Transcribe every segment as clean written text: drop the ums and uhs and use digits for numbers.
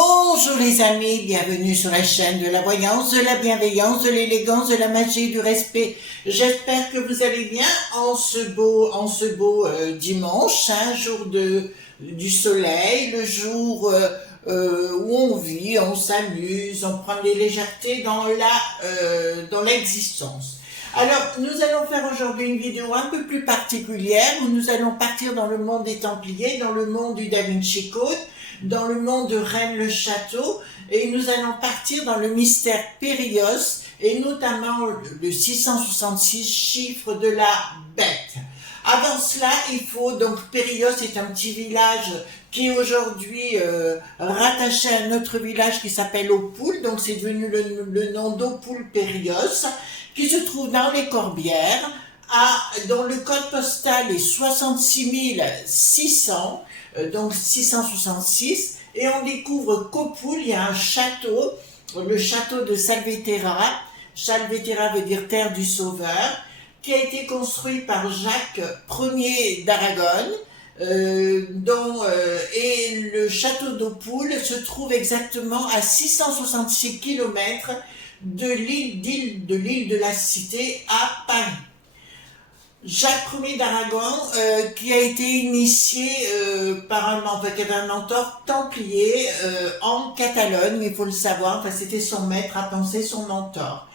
Bonjour les amis, bienvenue sur la chaîne de la voyance, de la bienveillance, de l'élégance, de la magie, du respect. J'espère que vous allez bien en ce beau dimanche, un jour du soleil, le jour où on vit, on s'amuse, on prend des légèretés dans l'existence. Alors, nous allons faire aujourd'hui une vidéo un peu plus particulière où nous allons partir dans le monde des Templiers, dans le monde du Da Vinci Code, dans le monde de Rennes-le-Château, et nous allons partir dans le mystère Périos, et notamment le 666 chiffre de la bête. Avant cela, donc Périos est un petit village qui est aujourd'hui rattaché à notre village qui s'appelle Oppoul, donc c'est devenu le nom d'Oppoul-Périos, qui se trouve dans les Corbières, dont le code postal est 66 600, donc 666, et on découvre qu'Oppoul, il y a un château, le château de Salveterra. Salveterra veut dire terre du sauveur, qui a été construit par Jacques Ier d'Aragon, et le château d'Oppoul se trouve exactement à 666 km de l'île de la Cité à Paris. Jacques Ier d'Aragon, qui a été initié par un mentor templier en Catalogne, il faut le savoir, enfin, c'était son maître à penser, son mentor.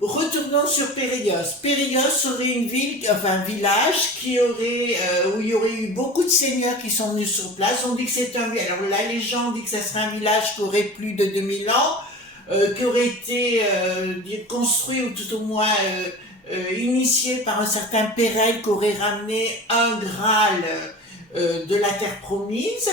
Retournons sur Périos. Périos serait un village où il y aurait eu beaucoup de seigneurs qui sont venus sur place. On dit que c'est alors la légende dit que ça serait un village qui aurait plus de 2000 ans, qui aurait été construit ou tout au moins initié par un certain Pérel qui aurait ramené un Graal de la terre promise.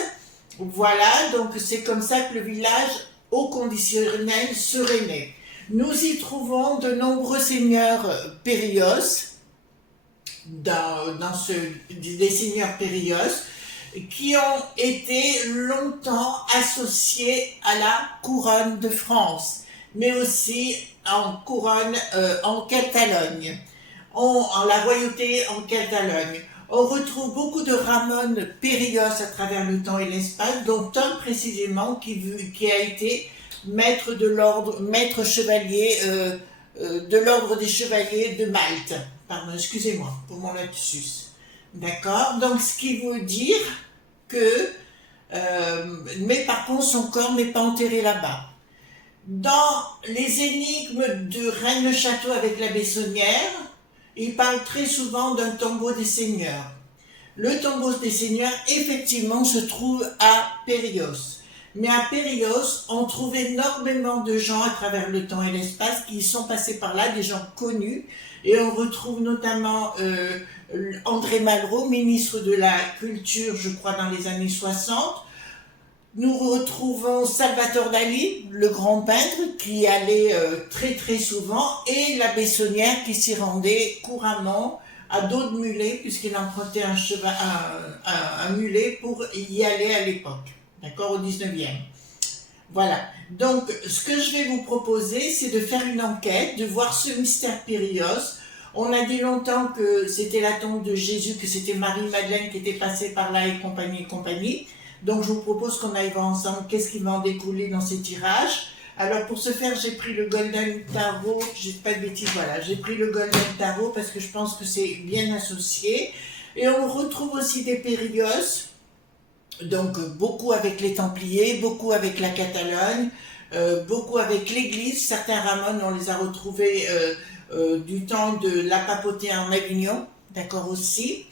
Voilà, donc c'est comme ça que le village au conditionnel serait né. Nous y trouvons de nombreux seigneurs Périos, des seigneurs Périos, qui ont été longtemps associés à la couronne de France, mais aussi en couronne en Catalogne, en la royauté en Catalogne. On retrouve beaucoup de Ramon Périos à travers le temps et l'espace, dont un précisément qui a été maître chevalier de l'ordre des chevaliers de Malte. Pardon, excusez-moi pour mon lapsus. D'accord? Donc, ce qui veut dire que, mais par contre, son corps n'est pas enterré là-bas. Dans les énigmes de Rennes-le-Château avec la Bessonnière, il parle très souvent d'un tombeau des seigneurs. Le tombeau des seigneurs, effectivement, se trouve à Périos. Mais à Périos, on trouve énormément de gens à travers le temps et l'espace qui sont passés par là, des gens connus. Et on retrouve notamment André Malraux, ministre de la Culture, je crois, dans les années 60. Nous retrouvons Salvatore Dali, le grand peintre, qui y allait très très souvent, et la Bessonnière qui s'y rendait couramment à dos de mulet, puisqu'il empruntait un mulet pour y aller à l'époque. D'accord, au 19e. Voilà. Donc, ce que je vais vous proposer, c'est de faire une enquête, de voir ce mystère Périos. On a dit longtemps que c'était la tombe de Jésus, que c'était Marie-Madeleine qui était passée par là et compagnie et compagnie. Donc, je vous propose qu'on aille voir ensemble qu'est-ce qui va en découler dans ces tirages. Alors, pour ce faire, j'ai pris le Golden Tarot. J'ai pas de bêtises, voilà. J'ai pris le Golden Tarot parce que je pense que c'est bien associé. Et on retrouve aussi des Périos. Donc beaucoup avec les Templiers, beaucoup avec la Catalogne, beaucoup avec l'Église. Certains Ramon, on les a retrouvés du temps de la papauté en Avignon, d'accord aussi.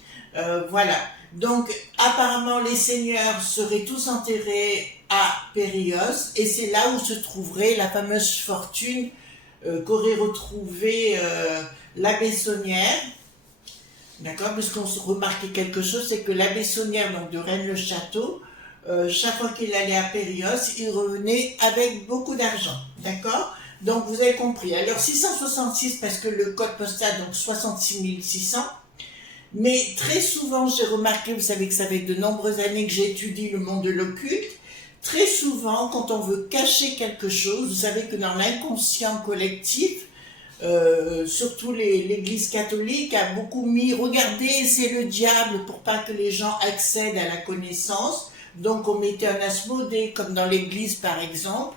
Voilà. Donc apparemment les seigneurs seraient tous enterrés à Périos, et c'est là où se trouverait la fameuse fortune qu'aurait retrouvée la Bessonnière. D'accord, puisqu'on se remarquait quelque chose, c'est que la Bessonnière, donc de Rennes-le-Château, chaque fois qu'il allait à Périos, il revenait avec beaucoup d'argent. D'accord? Donc vous avez compris. Alors 666 parce que le code postal, donc 66 600. Mais très souvent, j'ai remarqué, vous savez que ça fait de nombreuses années que j'étudie le monde de l'occulte, très souvent, quand on veut cacher quelque chose, vous savez que dans l'inconscient collectif, surtout l'Église catholique a beaucoup mis, regardez, c'est le diable, pour pas que les gens accèdent à la connaissance. Donc on mettait un asmodée, comme dans l'église par exemple.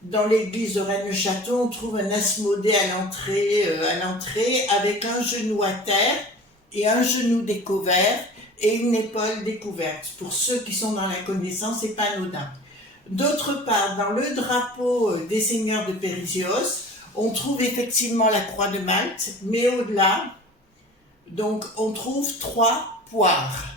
Dans l'église de Rennes-le-Château, on trouve un asmodée à l'entrée avec un genou à terre et un genou découvert et une épaule découverte. Pour ceux qui sont dans la connaissance, c'est pas anodin. D'autre part, dans le drapeau des seigneurs de Périzios, on trouve effectivement la croix de Malte, mais au-delà, donc on trouve 3 poires.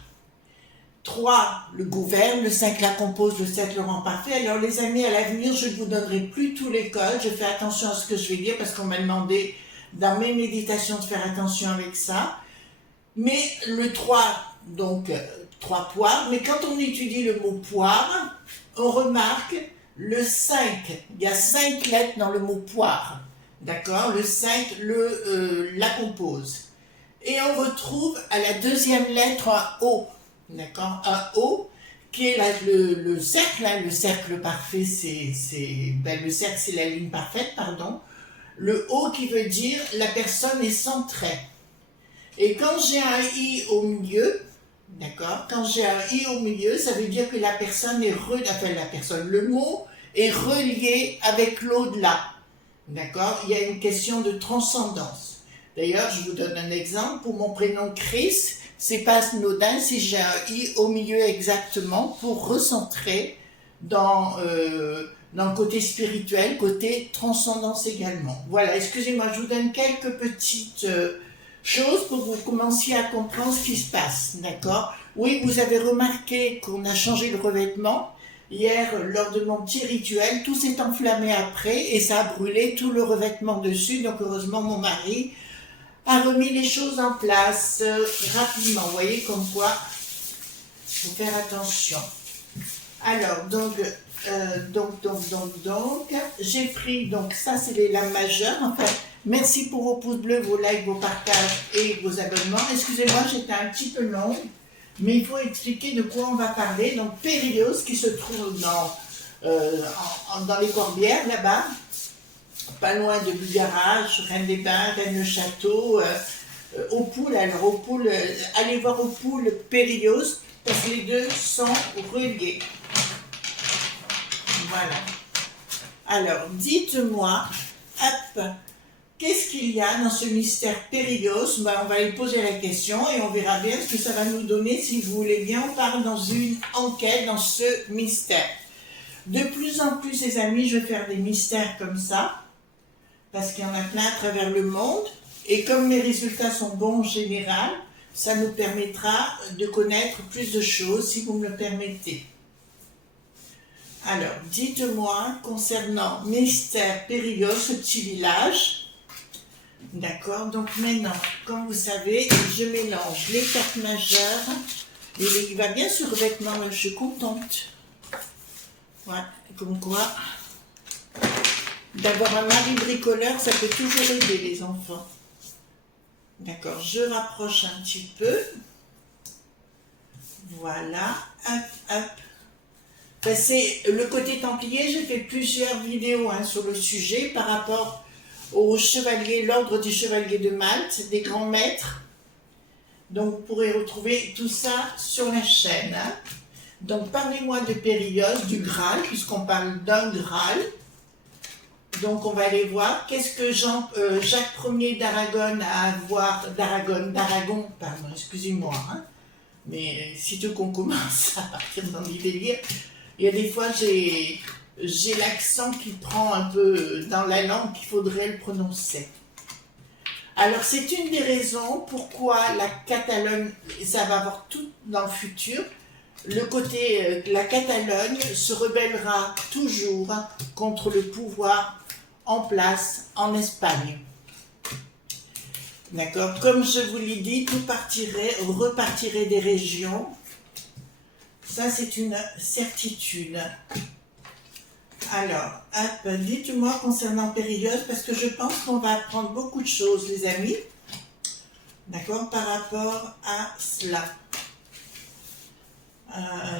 3, le gouverne, le 5, la compose, le 7, le rend parfait. Alors les amis, à l'avenir, je ne vous donnerai plus tout les codes. Je fais attention à ce que je vais dire parce qu'on m'a demandé dans mes méditations de faire attention avec ça. Mais le 3, donc 3 poires. Mais quand on étudie le mot poire, on remarque le 5. Il y a 5 lettres dans le mot poire. D'accord? Le 5, la compose. Et on retrouve à la deuxième lettre un O. D'accord, un O qui est là, le cercle, hein, le cercle parfait, le cercle c'est la ligne parfaite, pardon. Le O qui veut dire la personne est sans trait. Et quand j'ai un I au milieu, d'accord, quand j'ai un I au milieu, ça veut dire que la personne est le mot est relié avec l'au-delà. D'accord, il y a une question de transcendance. D'ailleurs, je vous donne un exemple. Pour mon prénom Chris, c'est pas anodin si j'ai un I au milieu exactement pour recentrer dans le côté spirituel, côté transcendance également. Voilà, excusez-moi, je vous donne quelques petites choses pour que vous commenciez à comprendre ce qui se passe, d'accord? Oui, vous avez remarqué qu'on a changé le revêtement. Hier, lors de mon petit rituel, tout s'est enflammé après et ça a brûlé tout le revêtement dessus. Donc heureusement, mon mari a remis les choses en place rapidement. Vous voyez comme quoi il faut faire attention. Alors, j'ai pris, donc ça c'est les lames majeures. En fait, merci pour vos pouces bleus, vos likes, vos partages et vos abonnements. Excusez-moi, j'étais un petit peu longue, mais il faut expliquer de quoi on va parler. Donc, Périzios qui se trouve dans les Corbières, là-bas, pas loin de Bugarage, Rennes-les-Bains, Rennes-le-Château, Opoules. Alors Opoules, allez voir Opoules, Périzios, parce que les deux sont reliés. Voilà. Alors, dites-moi, hop, qu'est-ce qu'il y a dans ce mystère Périzios? On va lui poser la question et on verra bien ce que ça va nous donner. Si vous voulez bien, on part dans une enquête dans ce mystère. De plus en plus, les amis, je vais faire des mystères comme ça, parce qu'il y en a plein à travers le monde, et comme mes résultats sont bons en général, ça nous permettra de connaître plus de choses, si vous me le permettez. Alors, dites-moi, concernant Mystère Périzios, ce petit village, d'accord, donc maintenant, comme vous savez, je mélange les cartes majeures, et il va bien sur le vêtement, je suis contente. Voilà, comme quoi... D'avoir un mari bricoleur, ça peut toujours aider les enfants. D'accord, je rapproche un petit peu. Voilà, hop, hop. Ben, c'est le côté templier, j'ai fait plusieurs vidéos sur le sujet par rapport aux chevaliers, l'ordre des chevaliers de Malte, des grands maîtres. Donc vous pourrez retrouver tout ça sur la chaîne. Donc parlez-moi de Périzios, du Graal, puisqu'on parle d'un Graal. Donc on va aller voir qu'est-ce que Jacques Ier d'Aragon a à voir, d'Aragon, pardon, excusez-moi, mais sitôt qu'on commence à partir dans des délires, il y a des fois j'ai l'accent qui prend un peu dans la langue qu'il faudrait le prononcer. Alors c'est une des raisons pourquoi la Catalogne, ça va avoir tout dans le futur, le côté, la Catalogne se rebellera toujours contre le pouvoir en place en Espagne. D'accord? Comme je vous l'ai dit, tout repartirait des régions. Ça, c'est une certitude. Alors, hop, dites-moi concernant Périzios, parce que je pense qu'on va apprendre beaucoup de choses, les amis. D'accord? Par rapport à cela. Alors,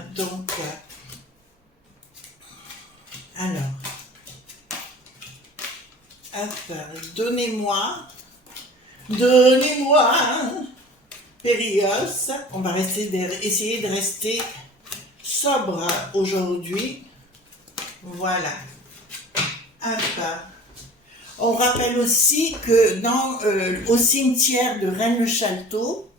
hop, donnez-moi Périzios. On va essayer de rester sobre aujourd'hui. Voilà. Hop. On rappelle aussi que au cimetière de Rennes-le-Château,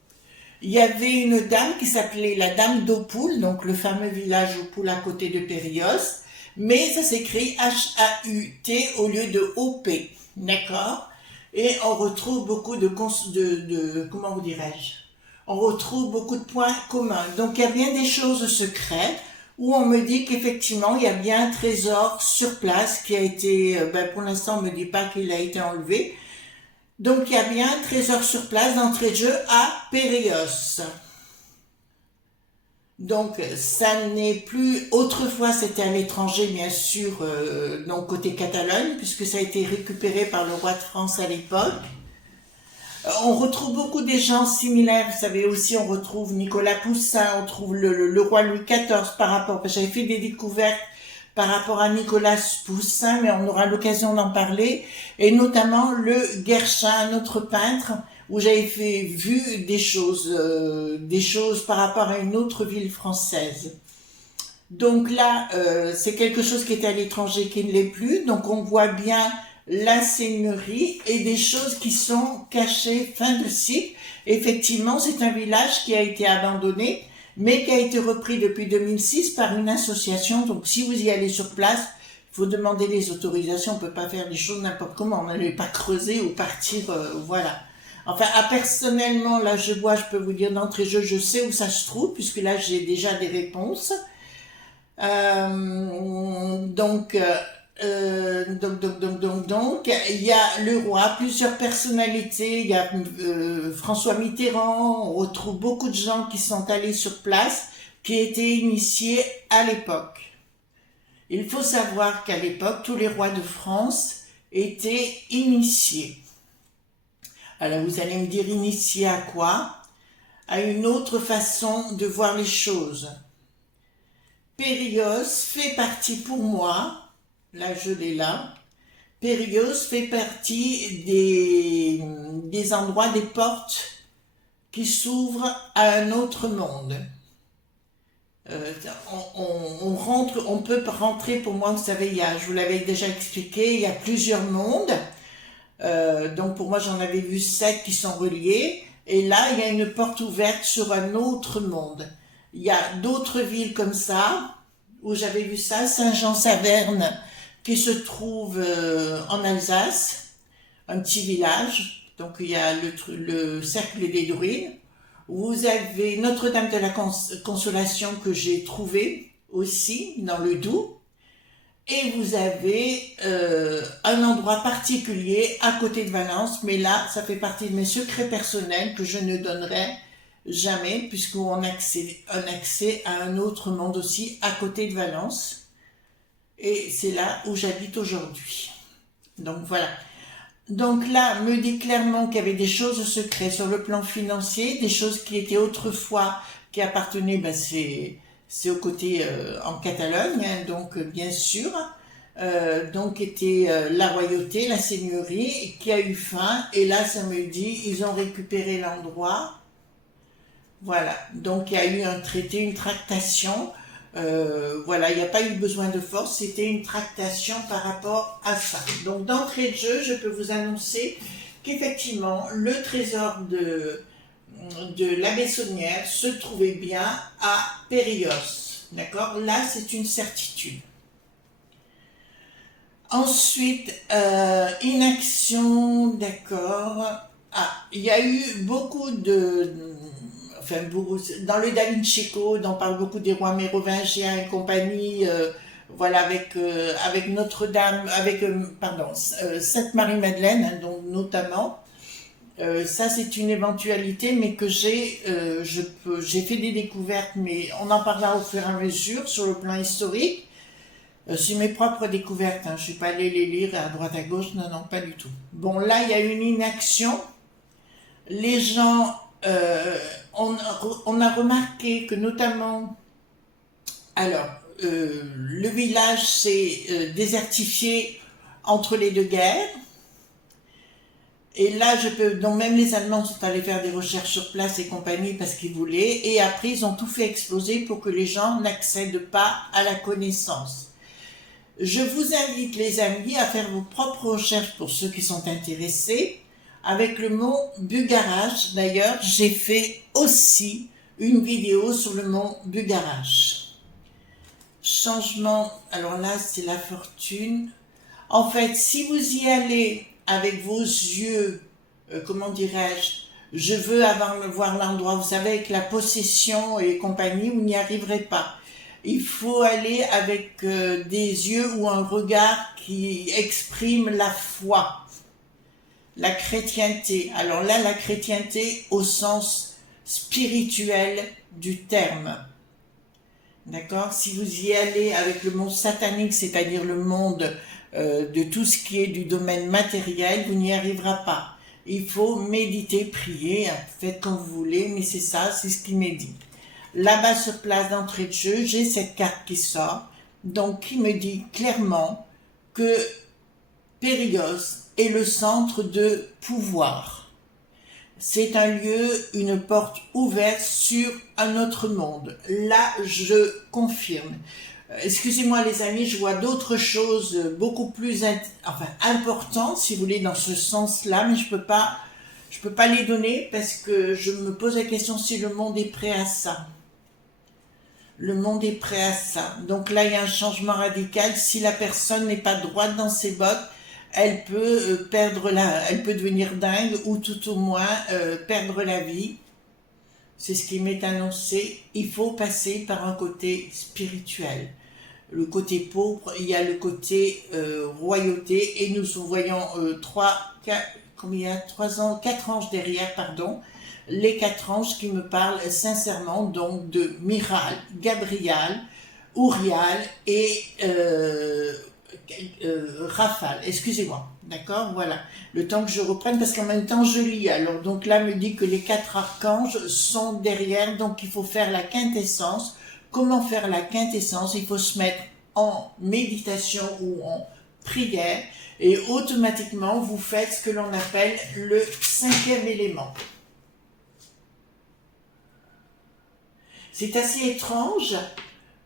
il y avait une dame qui s'appelait la dame d'Aupoul, donc le fameux village Aupoul à côté de Périos, mais ça s'écrit H-A-U-T au lieu de O-P, d'accord? Et on retrouve beaucoup comment vous dirais-je? On retrouve beaucoup de points communs. Donc il y a bien des choses secrètes où on me dit qu'effectivement il y a bien un trésor sur place qui a été, pour l'instant on me dit pas qu'il a été enlevé. Donc il y a bien un trésor sur place d'entrée de jeu à Périos. Donc ça n'est plus, autrefois c'était à l'étranger bien sûr, donc côté Catalogne, puisque ça a été récupéré par le roi de France à l'époque. On retrouve beaucoup des gens similaires, vous savez aussi on retrouve Nicolas Poussin, on trouve le roi Louis XIV par rapport, j'avais fait des découvertes par rapport à Nicolas Poussin, mais on aura l'occasion d'en parler, et notamment le Guerchin, un autre peintre, où j'avais vu des choses par rapport à une autre ville française. Donc là, c'est quelque chose qui était à l'étranger qui ne l'est plus, donc on voit bien la seigneurie et des choses qui sont cachées fin de cycle. Effectivement, c'est un village qui a été abandonné, mais qui a été repris depuis 2006 par une association. Donc si vous y allez sur place, il faut demander les autorisations, on peut pas faire des choses n'importe comment, on n'allait pas creuser ou partir, voilà. Enfin, personnellement, là je peux vous dire d'entrée je sais où ça se trouve, puisque là j'ai déjà des réponses. Donc, il y a le roi, plusieurs personnalités, il y a François Mitterrand, on retrouve beaucoup de gens qui sont allés sur place, qui étaient initiés à l'époque. Il faut savoir qu'à l'époque, tous les rois de France étaient initiés. Alors vous allez me dire initiés à quoi? À une autre façon de voir les choses. Périos fait partie pour moi, là je l'ai là, Périos fait partie des endroits, des portes qui s'ouvrent à un autre monde. On peut rentrer, pour moi, vous savez, je vous l'avais déjà expliqué, il y a plusieurs mondes. Donc pour moi j'en avais vu 7 qui sont reliés, et là il y a une porte ouverte sur un autre monde. Il y a d'autres villes comme ça, où j'avais vu ça, Saint-Jean-Saverne, qui se trouve en Alsace, un petit village, donc il y a le cercle des Druides. Vous avez Notre-Dame de la Consolation que j'ai trouvé aussi dans le Doubs, et vous avez un endroit particulier à côté de Valence, mais là ça fait partie de mes secrets personnels que je ne donnerai jamais, puisqu'on a un accès à un autre monde aussi à côté de Valence, et c'est là où j'habite aujourd'hui. Donc voilà. Donc là, me dit clairement qu'il y avait des choses secrètes sur le plan financier, des choses qui étaient autrefois, qui appartenaient, c'est au côté en Catalogne, hein, donc bien sûr, donc était la royauté, la seigneurie, qui a eu faim, et là ça me dit, ils ont récupéré l'endroit. Voilà, donc il y a eu un traité, une tractation, voilà, il n'y a pas eu besoin de force, c'était une tractation par rapport à ça. Donc d'entrée de jeu, je peux vous annoncer qu'effectivement, le trésor de l'abbé Saunière se trouvait bien à Périos, d'accord? Là, c'est une certitude. Ensuite, inaction, d'accord. Il y a eu beaucoup dans le Da Vinci Code, on parle beaucoup des rois mérovingiens et compagnie, voilà, avec Notre-Dame, Sainte Marie-Madeleine, hein, donc notamment. Ça, c'est une éventualité, mais que j'ai fait des découvertes, mais on en parlera au fur et à mesure sur le plan historique. C'est mes propres découvertes, hein, je ne suis pas allée les lire à droite à gauche, non, pas du tout. Bon, là, il y a une inaction. Les gens, on a remarqué que notamment, le village s'est désertifié entre les deux guerres. Et là, donc même les Allemands sont allés faire des recherches sur place et compagnie parce qu'ils voulaient. Et après, ils ont tout fait exploser pour que les gens n'accèdent pas à la connaissance. Je vous invite, les amis, à faire vos propres recherches pour ceux qui sont intéressés. Avec le mont Bugarach, d'ailleurs, j'ai fait aussi une vidéo sur le mont Bugarach. Changement, alors là, c'est la fortune. En fait, si vous y allez avec vos yeux, comment dirais-je, je veux voir l'endroit, vous savez, avec la possession et compagnie, vous n'y arriverez pas. Il faut aller avec des yeux ou un regard qui exprime la foi, la chrétienté. Alors là, la chrétienté au sens spirituel du terme. D'accord? Si vous y allez avec le monde satanique, c'est-à-dire le monde de tout ce qui est du domaine matériel, vous n'y arriverez pas. Il faut méditer, prier, faites comme vous voulez, mais c'est ça, c'est ce qui m'est dit. Là-bas sur place d'entrée de jeu, j'ai cette carte qui sort, donc qui me dit clairement que Périos est le centre de pouvoir. C'est un lieu, une porte ouverte sur un autre monde. Là, je confirme. Excusez-moi les amis, je vois d'autres choses beaucoup plus importantes, si vous voulez, dans ce sens-là, mais je peux pas les donner parce que je me pose la question si le monde est prêt à ça. Le monde est prêt à ça. Donc là, il y a un changement radical. Si la personne n'est pas droite dans ses bottes, elle peut elle peut devenir dingue ou tout au moins perdre la vie. C'est ce qui m'est annoncé. Il faut passer par un côté spirituel. Le côté pauvre, il y a le côté royauté et nous voyons quatre anges derrière, pardon. Les quatre anges qui me parlent sincèrement donc de Miral, Gabriel, Uriel et Raphaël, excusez-moi, d'accord, voilà, le temps que je reprenne parce qu'en même temps je lis, alors donc là me dit que les quatre archanges sont derrière, donc il faut faire la quintessence. Comment faire la quintessence? Il faut se mettre en méditation ou en prière et automatiquement vous faites ce que l'on appelle le cinquième élément. C'est assez étrange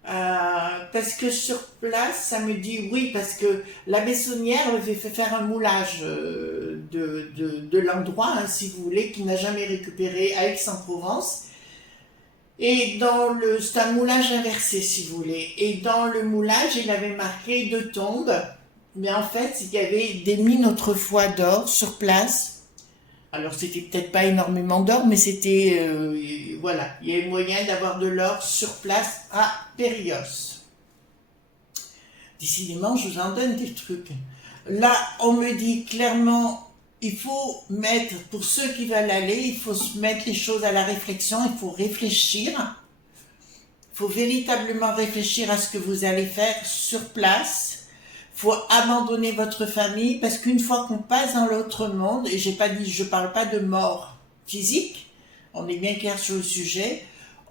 parce que sur place, ça me dit oui, parce que la Bessonnière avait fait faire un moulage de l'endroit, hein, si vous voulez, qu'il n'a jamais récupéré à Aix-en-Provence. Et c'est un moulage inversé, si vous voulez. Et dans le moulage, il avait marqué 2 tombes. Mais en fait, il y avait des mines autrefois d'or sur place. Alors, c'était peut-être pas énormément d'or, mais c'était, voilà, il y avait moyen d'avoir de l'or sur place à Périos. Décidément, je vous en donne des trucs. Là, on me dit clairement, il faut mettre, pour ceux qui veulent aller, il faut se mettre les choses à la réflexion, il faut réfléchir. Il faut véritablement réfléchir à ce que vous allez faire sur place. Il faut abandonner votre famille parce qu'une fois qu'on passe dans l'autre monde, et je parle pas de mort physique, on est bien clair sur le sujet,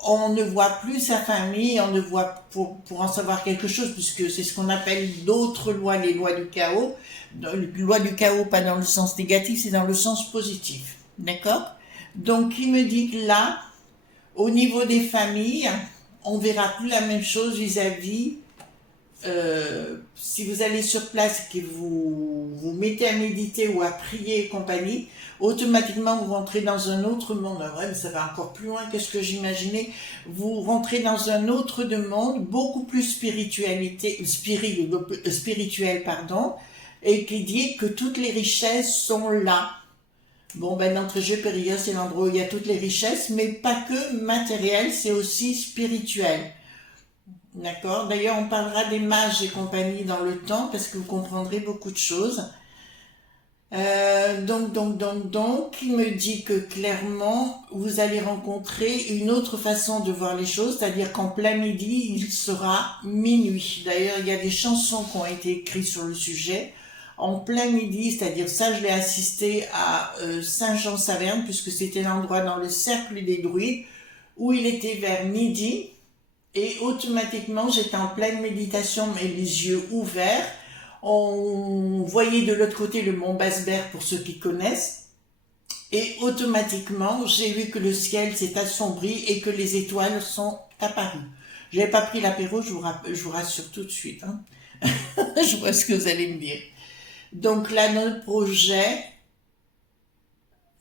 on ne voit plus sa famille, on ne voit, pour en savoir quelque chose, puisque c'est ce qu'on appelle d'autres lois, les lois du chaos. Loi du chaos, pas dans le sens négatif, c'est dans le sens positif. D'accord? Donc, il me dit que là, au niveau des familles, on verra plus la même chose vis-à-vis si vous allez sur place et que vous mettez à méditer ou à prier et compagnie, automatiquement vous rentrez dans un autre monde. Ouais, mais ça va encore plus loin que ce que j'imaginais. Vous rentrez dans un autre monde, beaucoup plus spirituel, pardon, et qui dit que toutes les richesses sont là. Bon, ben, d'entrée-jeu, Périos, c'est l'endroit où il y a toutes les richesses, mais pas que matériel, c'est aussi spirituel. D'accord. D'ailleurs, on parlera des mages et compagnie dans le temps parce que vous comprendrez beaucoup de choses. Donc, il me dit que clairement, vous allez rencontrer une autre façon de voir les choses, c'est-à-dire qu'en plein midi, il sera minuit. D'ailleurs, il y a des chansons qui ont été écrites sur le sujet. En plein midi, c'est-à-dire ça, je l'ai assisté à Saint-Jean-Saverne, puisque c'était l'endroit dans le cercle des druides, où il était vers midi. Et automatiquement, j'étais en pleine méditation, mais les yeux ouverts. On voyait de l'autre côté le mont Basbert, pour ceux qui connaissent. Et automatiquement, j'ai vu que le ciel s'est assombri et que les étoiles sont apparues. Je n'avais pas pris l'apéro, je vous rassure tout de suite. Hein. Je vois ce que vous allez me dire. Donc là, notre projet,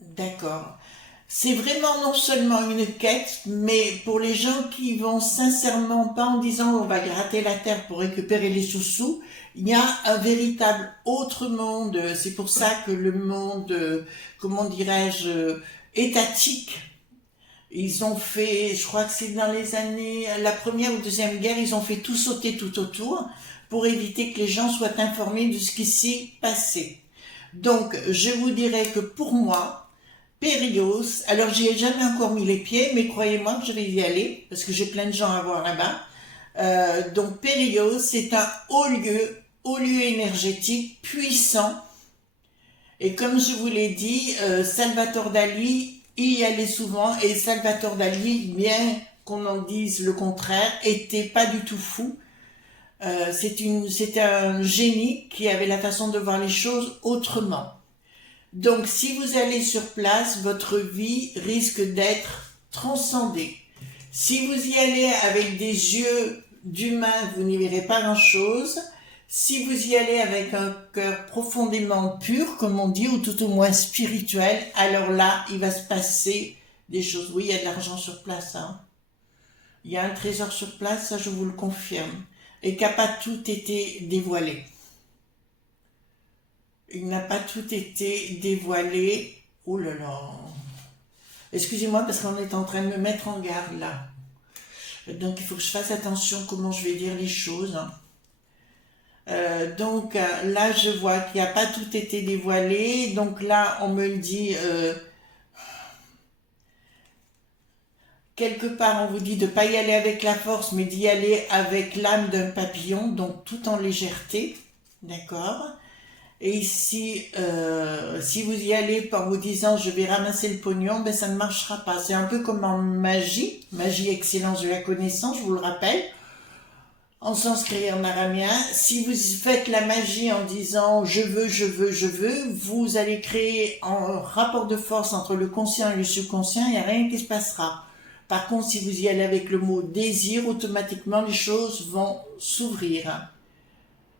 d'accord. C'est vraiment non seulement une quête, mais pour les gens qui vont sincèrement pas en disant on va gratter la terre pour récupérer les sous-sous, il y a un véritable autre monde. C'est pour ça que le monde, comment dirais-je, étatique, ils ont fait, je crois que c'est dans les années, la première ou deuxième guerre, ils ont fait tout sauter tout autour pour éviter que les gens soient informés de ce qui s'y passait. Donc, je vous dirais que pour moi, Périos, alors j'y ai jamais encore mis les pieds, mais croyez-moi que je vais y aller, parce que j'ai plein de gens à voir là-bas. Donc Périos, c'est un haut lieu énergétique puissant. Et comme je vous l'ai dit, Salvatore Dali y allait souvent, et Salvatore Dali, bien qu'on en dise le contraire, était pas du tout fou. C'était un génie qui avait la façon de voir les choses autrement. Donc, si vous allez sur place, votre vie risque d'être transcendée. Si vous y allez avec des yeux d'humain, vous n'y verrez pas grand-chose. Si vous y allez avec un cœur profondément pur, comme on dit, ou tout au moins spirituel, alors là, il va se passer des choses. Oui, il y a de l'argent sur place. Hein. Il y a un trésor sur place, ça je vous le confirme. Et qu'il n'a pas tout été dévoilé. Il n'a pas tout été dévoilé. Oh là là. Excusez-moi parce qu'on est en train de me mettre en garde là. Donc il faut que je fasse attention comment je vais dire les choses. Donc là je vois qu'il n'a pas tout été dévoilé. Donc là on me le dit... quelque part on vous dit de ne pas y aller avec la force mais d'y aller avec l'âme d'un papillon. Donc tout en légèreté. D'accord ? Et ici, si vous y allez en vous disant je vais ramasser le pognon, ben ça ne marchera pas. C'est un peu comme en magie, magie excellence de la connaissance, je vous le rappelle, en sanskrit et en araméen. Si vous faites la magie en disant je veux, je veux, je veux, vous allez créer un rapport de force entre le conscient et le subconscient, il n'y a rien qui se passera. Par contre, si vous y allez avec le mot désir, automatiquement les choses vont s'ouvrir.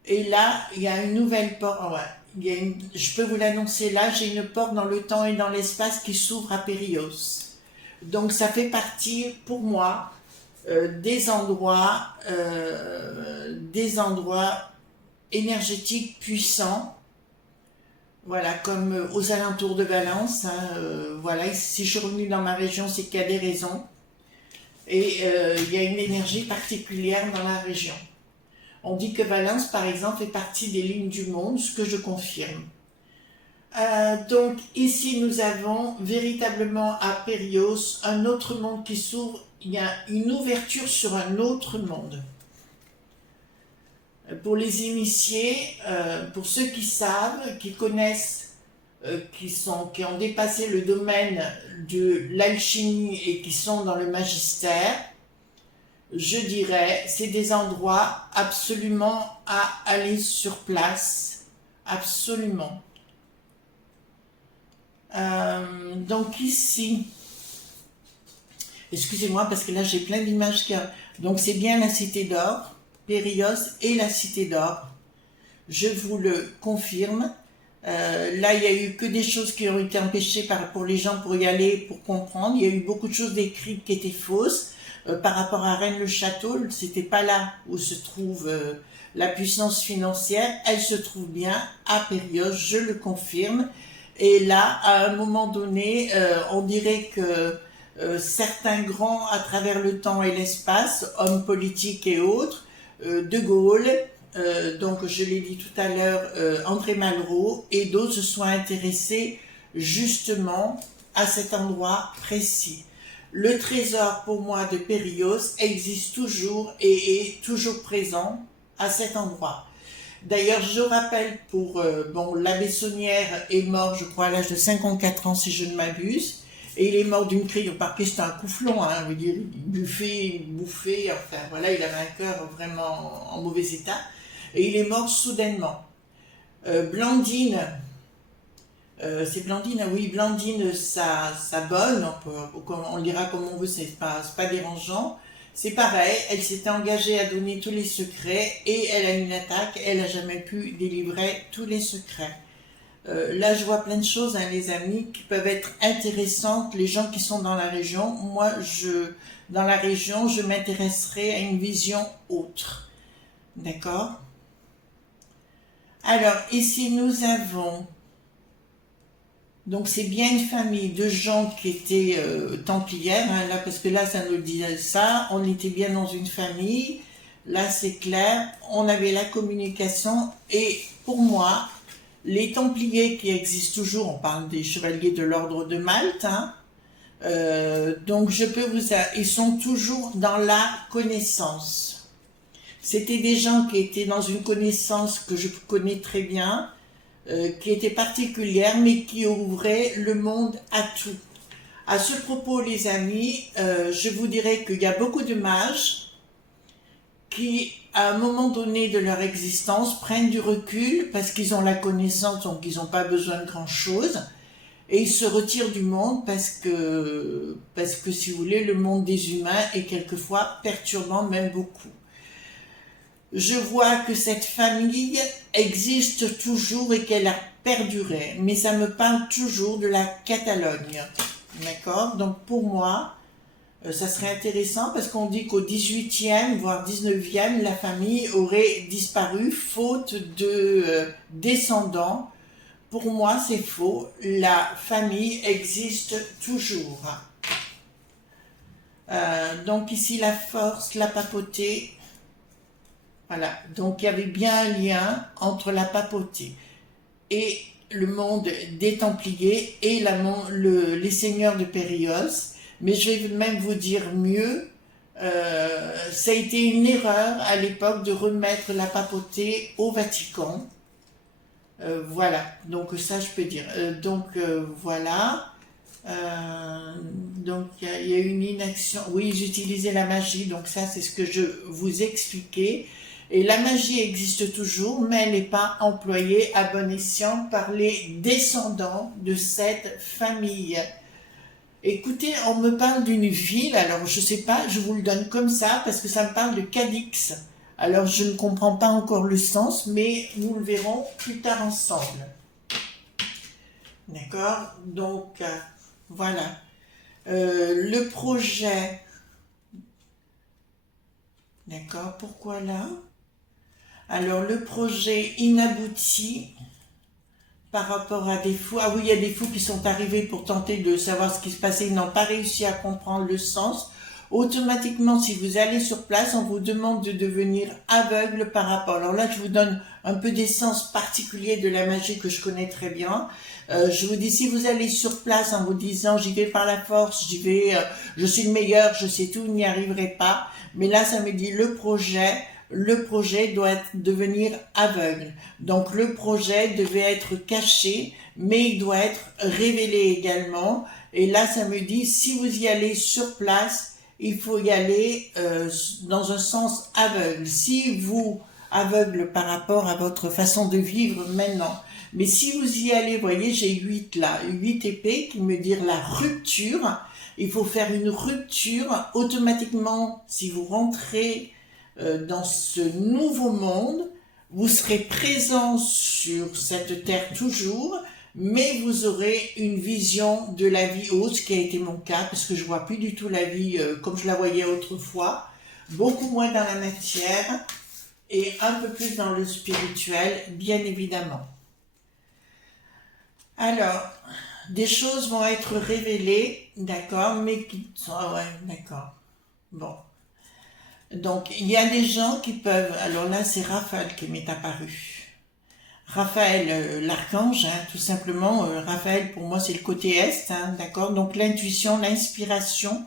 Et là, il y a une nouvelle porte. Ouais, je peux vous l'annoncer là, j'ai une porte dans le temps et dans l'espace qui s'ouvre à Périos. Donc ça fait partie, pour moi, des endroits énergétiques puissants. Voilà, comme aux alentours de Valence. Hein, voilà, si je suis revenue dans ma région, c'est qu'il y a des raisons. Et il y a une énergie particulière dans la région. On dit que Valence, par exemple, fait partie des lignes du monde, ce que je confirme. Donc ici, nous avons véritablement à Périos un autre monde qui s'ouvre. Il y a une ouverture sur un autre monde. Pour les initiés, pour ceux qui savent, qui connaissent, qui ont dépassé le domaine de l'alchimie et qui sont dans le magistère, je dirais, c'est des endroits absolument à aller sur place, absolument. Donc ici, excusez-moi parce que là j'ai plein d'images. Donc c'est bien la Cité d'Or, Périos et la Cité d'Or. Je vous le confirme. Là il n'y a eu que des choses qui ont été empêchées pour les gens pour y aller, pour comprendre. Il y a eu beaucoup de choses décrites qui étaient fausses. Par rapport à Rennes-le-Château, c'était pas là où se trouve la puissance financière, elle se trouve bien à Périos, je le confirme. Et là, à un moment donné, on dirait que certains grands à travers le temps et l'espace, hommes politiques et autres, De Gaulle, donc je l'ai dit tout à l'heure, André Malraux et d'autres se sont intéressés justement à cet endroit précis. Le trésor pour moi de Périos existe toujours et est toujours présent à cet endroit. D'ailleurs, je rappelle l'abbé Saunière est mort, je crois, à l'âge de 54 ans si je ne m'abuse, et il est mort d'une crise, parce que c'était un coufflon, hein, je veux dire, il bouffait, enfin voilà, il avait un cœur vraiment en mauvais état, et il est mort soudainement. Blandine, C'est Blandine, ah oui, Blandine, sa bonne, on lira comme on veut, c'est pas dérangeant. C'est pareil, elle s'était engagée à donner tous les secrets et elle a eu une attaque, elle n'a jamais pu délivrer tous les secrets. Là, je vois plein de choses, hein, les amis, qui peuvent être intéressantes. Les gens qui sont dans la région, moi, dans la région, je m'intéresserai à une vision autre. D'accord? Alors, ici, nous avons... Donc, c'est bien une famille de gens qui étaient templières, hein, là, parce que là, ça nous dit ça. On était bien dans une famille. Là, c'est clair. On avait la communication. Et pour moi, les Templiers qui existent toujours, on parle des chevaliers de l'ordre de Malte, hein, donc je peux ils sont toujours dans la connaissance. C'était des gens qui étaient dans une connaissance que je connais très bien, qui était particulière, mais qui ouvrait le monde à tout. À ce propos, les amis, je vous dirais qu'il y a beaucoup de mages qui, à un moment donné de leur existence, prennent du recul parce qu'ils ont la connaissance, donc ils n'ont pas besoin de grand-chose, et ils se retirent du monde parce que, si vous voulez, le monde des humains est quelquefois perturbant, même beaucoup. Je vois que cette famille existe toujours et qu'elle a perduré, mais ça me parle toujours de la Catalogne. D'accord? Donc pour moi, ça serait intéressant parce qu'on dit qu'au 18e, voire 19e, la famille aurait disparu faute de descendants. Pour moi, c'est faux. La famille existe toujours. Donc ici, la force, la papauté. Voilà. Donc il y avait bien un lien entre la papauté et le monde des Templiers et les seigneurs de Périos. Mais je vais même vous dire mieux, ça a été une erreur à l'époque de remettre la papauté au Vatican. Voilà, donc ça je peux dire. Voilà. Donc il y a une inaction. Oui, j'utilisais la magie, donc ça c'est ce que je vous expliquais. Et la magie existe toujours, mais elle n'est pas employée à bon escient par les descendants de cette famille. Écoutez, on me parle d'une ville, alors je sais pas, je vous le donne comme ça parce que ça me parle de Cadix. Alors je ne comprends pas encore le sens, mais nous le verrons plus tard ensemble. D'accord? Donc, voilà. Le projet. D'accord, pourquoi là? Alors, le projet inabouti par rapport à des fous. Ah oui, il y a des fous qui sont arrivés pour tenter de savoir ce qui se passait. Ils n'ont pas réussi à comprendre le sens. Automatiquement, si vous allez sur place, on vous demande de devenir aveugle par rapport. Alors là, je vous donne un peu des sens particuliers de la magie que je connais très bien. Je vous dis, si vous allez sur place en vous disant, j'y vais par la force, je suis le meilleur, je sais tout, vous n'y arriverez pas. Mais là, ça me dit, le projet doit devenir aveugle. Donc le projet devait être caché, mais il doit être révélé également. Et là, ça me dit, si vous y allez sur place, il faut y aller dans un sens aveugle. Si vous aveugle par rapport à votre façon de vivre maintenant, mais si vous y allez, voyez, j'ai 8 là, 8 épées qui me disent la rupture. Il faut faire une rupture automatiquement. Si vous rentrez dans ce nouveau monde, vous serez présent sur cette terre toujours, mais vous aurez une vision de la vie haute, ce qui a été mon cas, parce que je vois plus du tout la vie comme je la voyais autrefois, beaucoup moins dans la matière et un peu plus dans le spirituel, bien évidemment. Alors, des choses vont être révélées, d'accord, mais qui sont... Ah ouais, d'accord. Bon. Donc, il y a des gens qui peuvent... Alors là, c'est Raphaël qui m'est apparu. Raphaël, l'archange, hein, tout simplement. Raphaël, pour moi, c'est le côté est, hein, d'accord. Donc, l'intuition, l'inspiration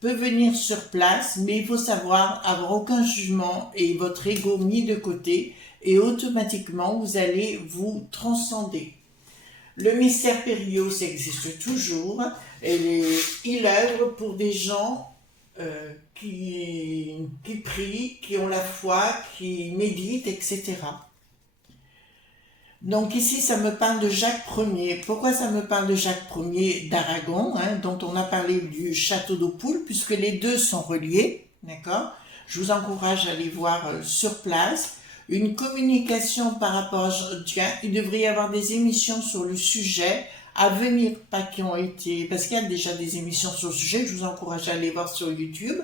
peut venir sur place, mais il faut savoir avoir aucun jugement et votre ego mis de côté, et automatiquement, vous allez vous transcender. Le mystère Périos existe toujours, et il œuvre pour des gens qui prient, qui ont la foi, qui méditent, etc. Donc ici, ça me parle de Jacques Ier. Pourquoi ça me parle de Jacques Ier d'Aragon, hein, dont on a parlé du château d'Opoules, puisque les deux sont reliés, d'accord? Je vous encourage à aller voir sur place. Une communication par rapport à... Tiens, il devrait y avoir des émissions sur le sujet à venir, pas qui ont été... Parce qu'il y a déjà des émissions sur le sujet, je vous encourage à aller voir sur YouTube.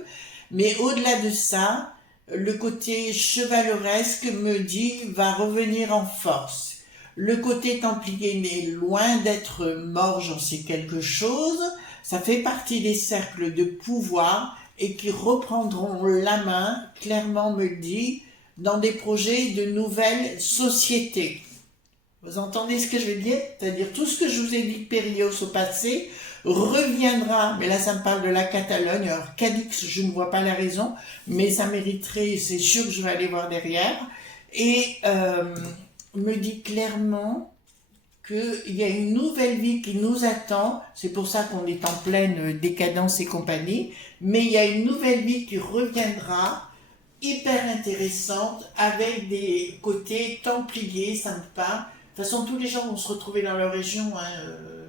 Mais au-delà de ça, le côté chevaleresque me dit va revenir en force. Le côté templier n'est loin d'être mort, j'en sais quelque chose. Ça fait partie des cercles de pouvoir et qui reprendront la main, clairement me dit, dans des projets de nouvelles sociétés. Vous entendez ce que je veux dire? C'est-à-dire tout ce que je vous ai dit de Périos au passé reviendra, mais là ça me parle de la Catalogne, alors Cadix, je ne vois pas la raison, mais ça mériterait, c'est sûr que je vais aller voir derrière, et me dit clairement qu'il y a une nouvelle vie qui nous attend, c'est pour ça qu'on est en pleine décadence et compagnie, mais il y a une nouvelle vie qui reviendra, hyper intéressante, avec des côtés templiers, ça me parle. De toute façon, tous les gens vont se retrouver dans leur région, hein,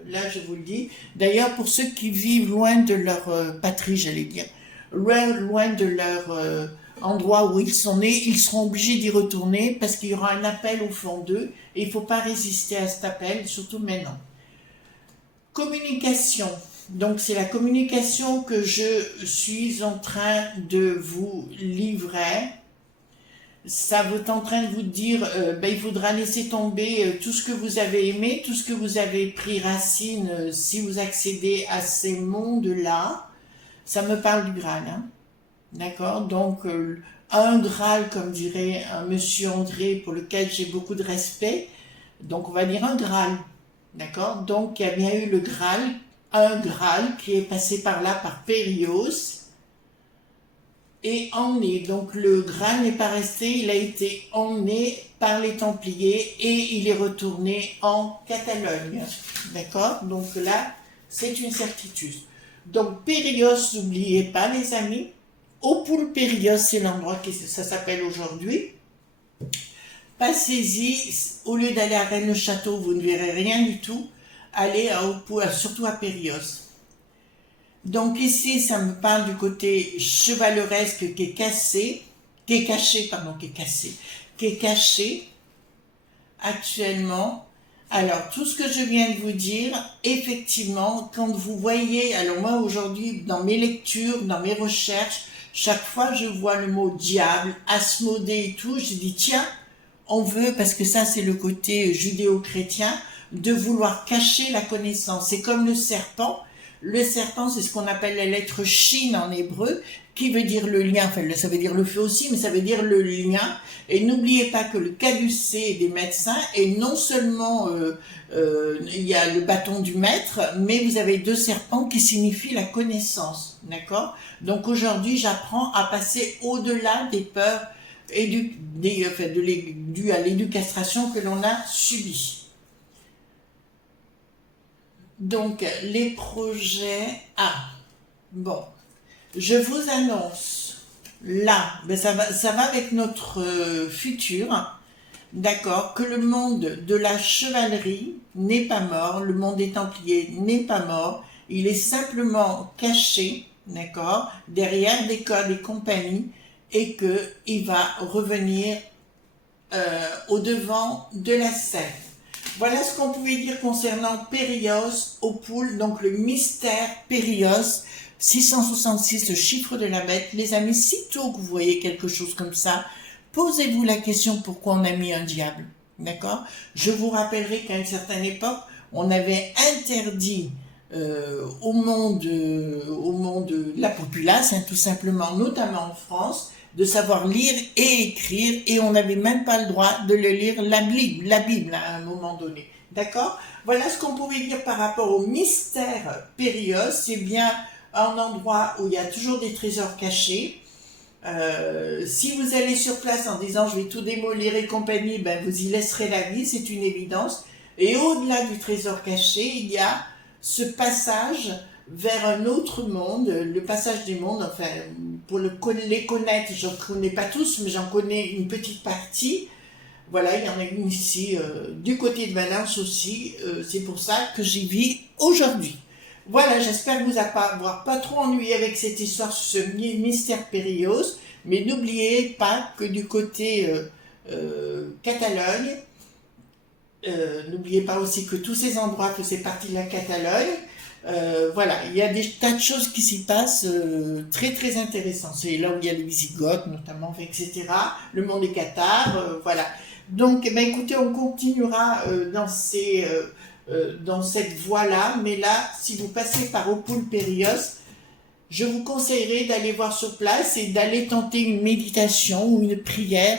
là je vous le dis. D'ailleurs, pour ceux qui vivent loin de leur patrie, j'allais dire, loin de leur endroit où ils sont nés, ils seront obligés d'y retourner parce qu'il y aura un appel au fond d'eux et il ne faut pas résister à cet appel, surtout maintenant. Communication. Donc c'est la communication que je suis en train de vous livrer. Ça vous est en train de vous dire, il faudra laisser tomber tout ce que vous avez aimé, tout ce que vous avez pris racine si vous accédez à ces mondes-là. Ça me parle du Graal, hein. D'accord? Donc, un Graal, comme dirait un monsieur André, pour lequel j'ai beaucoup de respect. Donc, on va dire un Graal. D'accord? Donc, il y a bien eu le Graal, un Graal qui est passé par là par Périos et emmené. Donc, le Graal n'est pas resté, il a été emmené par les Templiers et il est retourné en Catalogne. D'accord? Donc là, c'est une certitude. Donc, Périos, n'oubliez pas, les amis. Opoules Périos, c'est l'endroit que ça s'appelle aujourd'hui. Passez-y, au lieu d'aller à Rennes-le-Château, vous ne verrez rien du tout. Allez à Opoules, surtout à Périos. Donc ici, ça me parle du côté chevaleresque qui est cassé, qui est caché actuellement. Alors, tout ce que je viens de vous dire, effectivement, quand vous voyez, alors moi aujourd'hui, dans mes lectures, dans mes recherches, chaque fois je vois le mot diable, Asmodée et tout, je dis tiens, on veut, parce que ça c'est le côté judéo-chrétien, de vouloir cacher la connaissance. C'est comme le serpent. Le serpent, c'est ce qu'on appelle la lettre Shin en hébreu, qui veut dire le lien, enfin ça veut dire le feu aussi, mais ça veut dire le lien. Et n'oubliez pas que le caducée des médecins, et non seulement il y a le bâton du maître, mais vous avez deux serpents qui signifient la connaissance, d'accord? Donc aujourd'hui, j'apprends à passer au-delà des peurs et dues à l'éducation que l'on a subie. Donc, les projets... Ah, bon, je vous annonce, là, ça va avec notre futur, d'accord, que le monde de la chevalerie n'est pas mort, le monde des Templiers n'est pas mort, il est simplement caché, d'accord, derrière des codes et compagnie, et qu'il va revenir au devant de la scène. Voilà ce qu'on pouvait dire concernant Périos, Opoules, donc le mystère Périos, 666, le chiffre de la bête. Les amis, sitôt que vous voyez quelque chose comme ça, posez-vous la question pourquoi on a mis un diable, d'accord? Je vous rappellerai qu'à une certaine époque, on avait interdit au monde de la populace, hein, tout simplement, notamment en France, de savoir lire et écrire, et on n'avait même pas le droit de le lire la Bible à un moment donné. D'accord? Voilà ce qu'on pouvait dire par rapport au mystère Périos. C'est bien un endroit où il y a toujours des trésors cachés. Si vous allez sur place en disant je vais tout démolir et compagnie, ben vous y laisserez la vie, c'est une évidence. Et au-delà du trésor caché, il y a ce passage vers un autre monde, le passage des mondes, enfin, pour les connaître, je ne connais pas tous, mais j'en connais une petite partie. Voilà, il y en a une ici du côté de Valence aussi. C'est pour ça que j'y vis aujourd'hui. Voilà, j'espère vous avoir pas trop ennuyé avec cette histoire sur ce mystère Périos. Mais n'oubliez pas que du côté Catalogne, n'oubliez pas aussi que tous ces endroits faisaient partie de la Catalogne. Voilà, il y a des tas de choses qui s'y passent très très intéressantes. C'est là où il y a les Wisigoths notamment, etc. Le monde des Cathares, voilà. Donc, eh ben, écoutez, on continuera dans cette voie-là, mais là, si vous passez par Opole Périos, je vous conseillerais d'aller voir sur place et d'aller tenter une méditation ou une prière.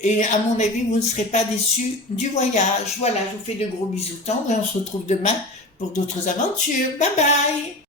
Et à mon avis, vous ne serez pas déçus du voyage. Voilà, je vous fais de gros bisous tendres et on se retrouve demain pour d'autres aventures. Bye bye!